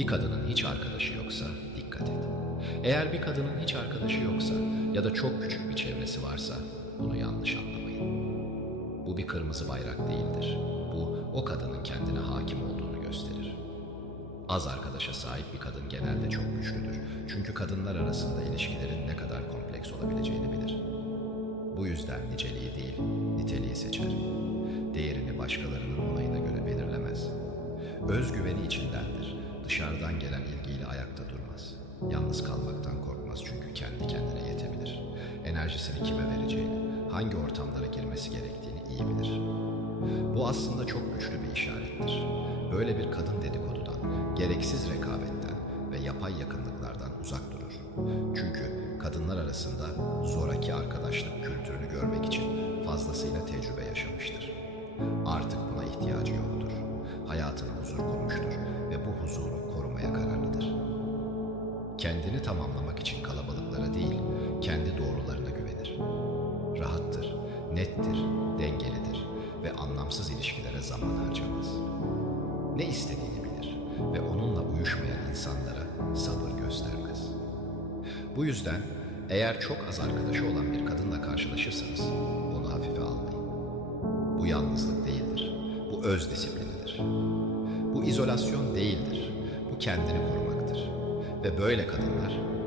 Bir kadının hiç arkadaşı yoksa dikkat et. Eğer bir kadının hiç arkadaşı yoksa ya da çok küçük bir çevresi varsa bunu yanlış anlamayın. Bu bir kırmızı bayrak değildir. Bu o kadının kendine hakim olduğunu gösterir. Az arkadaşa sahip bir kadın genelde çok güçlüdür. Çünkü kadınlar arasında ilişkilerin ne kadar kompleks olabileceğini bilir. Bu yüzden niceliği değil, niteliği seçer. Değerini başkalarının onayına göre belirlemez. Özgüveni içindendir. Dışarıdan gelen ilgiyle ayakta durmaz. Yalnız kalmaktan korkmaz çünkü kendi kendine yetebilir. Enerjisini kime vereceğini, hangi ortamlara girmesi gerektiğini iyi bilir. Bu aslında çok güçlü bir işarettir. Böyle bir kadın dedikodudan, gereksiz rekabetten ve yapay yakınlıklardan uzak durur. Çünkü kadınlar arasında zoraki arkadaşlık kültürünü görmek için fazlasıyla tecrübe yaşamıştır. Artık Kendini tamamlamak için kalabalıklara değil, kendi doğrularına güvenir. Rahattır, nettir, dengelidir ve anlamsız ilişkilere zaman harcamaz. Ne istediğini bilir ve onunla uyuşmayan insanlara sabır göstermez. Bu yüzden eğer çok az arkadaşı olan bir kadınla karşılaşırsanız onu hafife almayın. Bu yalnızlık değildir. Bu öz disiplinidir. Bu izolasyon değildir. Bu kendini korumaktır. Ve böyle kadınlar